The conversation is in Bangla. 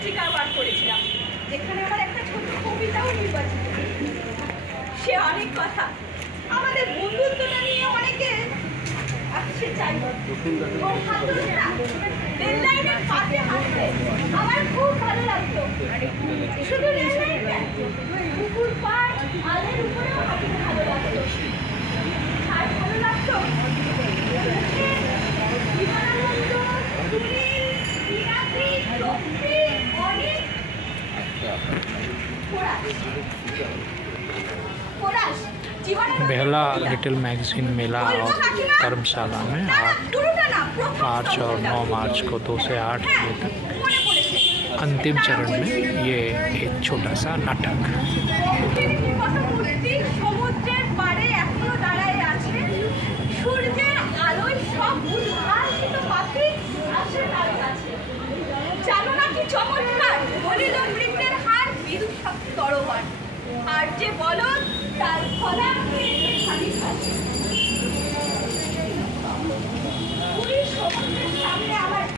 পত্রিকা বার করেছিলাম, যেখানে আমার একটা ছোট কবিতাও নির্বাচিত। সে অনেক কথা, আমাদের বন্ধুত্বটা নিয়ে অনেকে আসছে চাই। রেললাইনের পাশে হাঁটতে আমার খুব ভালো লাগতো। শুধু রেললাইন কেন, পুকুর পাড় আলের উপরেও হাঁটতে ভালো লাগতো। আর ভালো লাগতো बेहला लिटिल मैगजीन मेला और धर्मशाला में 8 और 9 मार्च को 2 से 8 बजे तक अंतिम चरण में ये एक छोटा सा नाटक। সমুদ্রের পাড়ে এখনো দাঁড়ায় আছে, সূর্যের আলোয় সব উদ্ভাসিত পাখি আসে তার কাছে। জানো না কি চমৎকার, বলিল বৃদ্ধের হার বিদুষক তরবার, আর যে বলদ তার ফলা খালি থাকে।